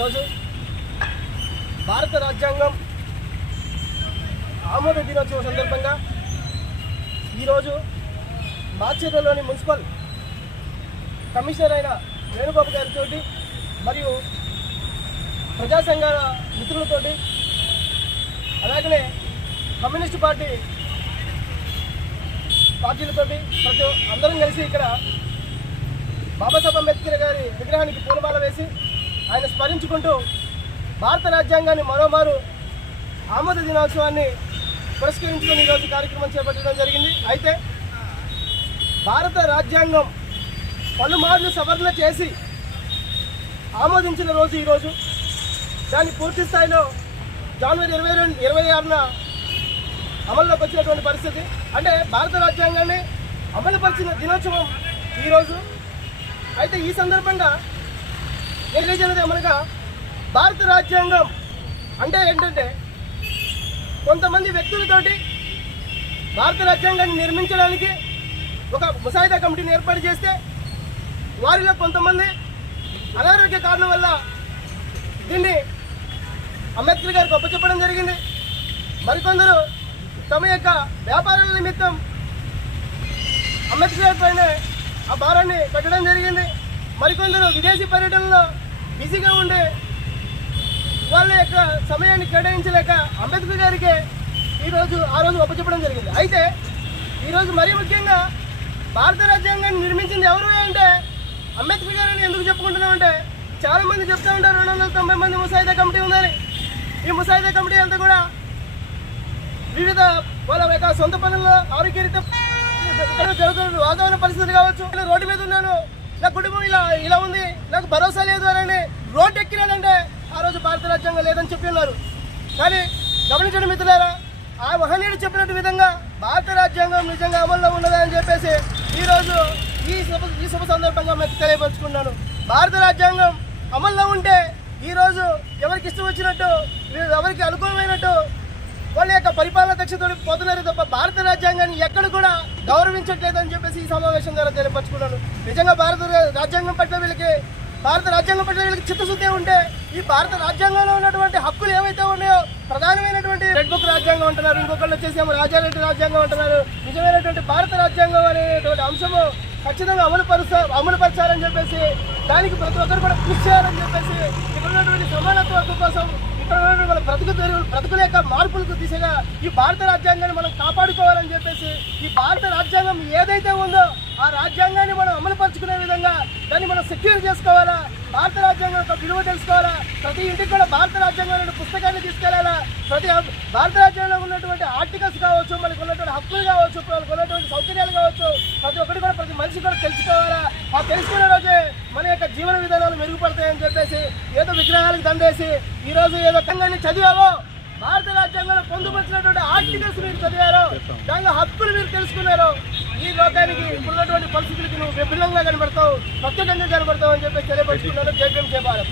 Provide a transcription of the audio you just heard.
ఈరోజు భారత రాజ్యాంగం ఆమోద దినోత్సవం సందర్భంగా ఈరోజు మాచేరులోని మున్సిపల్ కమిషనర్ అయిన వేణుగోపు గారితో మరియు ప్రజా సంఘాల మిత్రులతోటి అలాగనే కమ్యూనిస్ట్ పార్టీ పార్టీలతోటి ప్రతి అందరం కలిసి ఇక్కడ బాబాసాహెబ్ అంబేద్కర్ గారి విగ్రహానికి పూలమాల వేసి ఆయన స్మరించుకుంటూ భారత రాజ్యాంగాన్ని మరోమారు ఆమోద దినోత్సవాన్ని పురస్కరించుకుని ఈరోజు కార్యక్రమం చేపట్టడం జరిగింది. అయితే భారత రాజ్యాంగం పలుమార్లు సవరణ చేసి ఆమోదించిన రోజు ఈరోజు. దాన్ని పూర్తి స్థాయిలో జనవరి ఇరవై రెండు ఇరవై ఆరున అమల్లోకి వచ్చినటువంటి పరిస్థితి. అంటే భారత రాజ్యాంగాన్ని అమలుపరిచిన దినోత్సవం ఈరోజు. అయితే ఈ సందర్భంగా నేను తెలియజేయలేదు భారత రాజ్యాంగం అంటే ఏంటంటే కొంతమంది వ్యక్తులతోటి భారత రాజ్యాంగాన్ని నిర్మించడానికి ఒక ముసాయిదా కమిటీని ఏర్పాటు చేస్తే వారిలో కొంతమంది అనారోగ్య కారణం వల్ల దీన్ని అంబేద్కర్ గారికి ఒప్పచెప్పడం జరిగింది. మరికొందరు తమ యొక్క వ్యాపారాల నిమిత్తం అంబేద్కర్ గారి పైన ఆ భారాన్ని పెట్టడం జరిగింది. మరికొందరు విదేశీ పర్యటనలో బిజీగా ఉండే వాళ్ళ యొక్క సమయాన్ని కేటాయించలేక అంబేద్కర్ గారికి ఈరోజు ఆ రోజు ఒప్పచెప్పడం జరిగింది. అయితే ఈరోజు మరీ ముఖ్యంగా భారత రాజ్యాంగాన్ని నిర్మించింది ఎవరు అంటే అంబేద్కర్ గారని ఎందుకు చెప్పుకుంటున్నామంటే చాలా చాలామంది చెప్తూ ఉంటారు రెండు వందల తొంభై మంది ముసాయిదా కమిటీ ఉందని. ఈ ముసాయిదా కమిటీ అంతా కూడా వివిధ వాళ్ళ యొక్క సొంత పనుల్లో ఆరోగ్యరీత్యా జరుగుతున్న వాతావరణ పరిస్థితులు కావచ్చు. నేను రోడ్డు మీద ఉన్నాను నా కుటుంబం ఇలా ఇలా ఉంది నాకు భరోసా లేదు అని రోడ్డు ఎక్కినానంటే ఆ రోజు లేదని చెప్పి ఉన్నారు కానీ గమనించడం మిత్రులారా ఆ మహనీయుడు చెప్పినట్టు విధంగా భారత రాజ్యాంగం నిజంగా అమల్లో ఉన్నదా అని చెప్పేసి ఈరోజు ఈ శుభ ఈ శుభ సందర్భంగా మీకు తెలియపరుచుకున్నాను. భారత రాజ్యాంగం అమల్లో ఉంటే ఈరోజు ఎవరికి ఇష్టం వచ్చినట్టు ఎవరికి అనుకూలమైనట్టు వాళ్ళ యొక్క పరిపాలన దక్షతతో పోతున్నారు తప్ప భారత రాజ్యాంగాన్ని ఎక్కడ కూడా గౌరవించట్లేదని చెప్పేసి ఈ సమావేశం ద్వారా తెలియపరచుకున్నాను. నిజంగా భారత రాజ్యాంగం పట్ల వీళ్ళకి భారత రాజ్యాంగం పట్ల వీళ్ళకి చిత్తశుద్ధి ఉంటే ఈ భారత రాజ్యాంగంలో ఉన్నటువంటి హక్కులు ఏవైతే ఉన్నాయో ప్రధానమైనటువంటి రెడ్ బుక్ రాజ్యాంగం అంటున్నారు. ఇంకొకళ్ళు వచ్చేసేమో రాజారెడ్డి రాజ్యాంగం అంటున్నారు. నిజమైనటువంటి భారత రాజ్యాంగం అనేటువంటి అంశము ఖచ్చితంగా అమలు పరుస్తా అమలు పరచాలని చెప్పేసి దానికి ప్రతి ఒక్కరు కూడా కృషి చేయాలని చెప్పేసి ఇక్కడ ఉన్నటువంటి సమానత్వ హక్కు కోసం ఇక్కడ ఉన్నటువంటి మన బ్రతుకు తెలుగు బ్రతుకుల యొక్క మార్పులకు దిశగా ఈ భారత రాజ్యాంగాన్ని మనం కాపాడుకోవాలని చెప్పేసి ఈ భారత రాజ్యాంగం ఏదైతే ఉందో ఆ రాజ్యాంగాన్ని మనం అమలుపరుచుకునే విధంగా దాన్ని మనం సెక్యూర్ చేసుకోవాలా? భారత రాజ్యాంగం యొక్క విలువ తెలుసుకోవాలా? ప్రతి ఇంటికి కూడా భారత రాజ్యాంగం పుస్తకాన్ని తీసుకెళ్ళాలా? ప్రతి భారత రాజ్యాంగంలో ఉన్నటువంటి ఆర్టికల్స్ కావచ్చు మనకు ఉన్నటువంటి హక్కులు కావచ్చు మనకు ఉన్నటువంటి సౌకర్యాలు కావచ్చు ప్రతి ఒక్కటి కూడా ప్రతి మనిషి కూడా తెలుసుకోవాలా? ఆ తెలుసుకునే రోజే మన యొక్క జీవన విధానాలు మెరుగుపడతాయని చెప్పేసి ఏదో విగ్రహాలకు దండేసి ఈరోజు ఏదో కంగాన్ని చదివావో? భారత రాజ్యాంగంలో పొందుపరిచినటువంటి ఆర్టికల్స్ మీరు చదివారో? దానిలో హక్కులు మీరు తెలుసుకున్నారు? ఈ లోకానికి ఇప్పుడున్నటువంటి పరిస్థితులకి నువ్వు విభిన్నంగా కనబడతావు ప్రత్యేకంగా కనబడతావు అని చెప్పి తెలియపరుచుకున్నాను జేపీఎం చేపాలి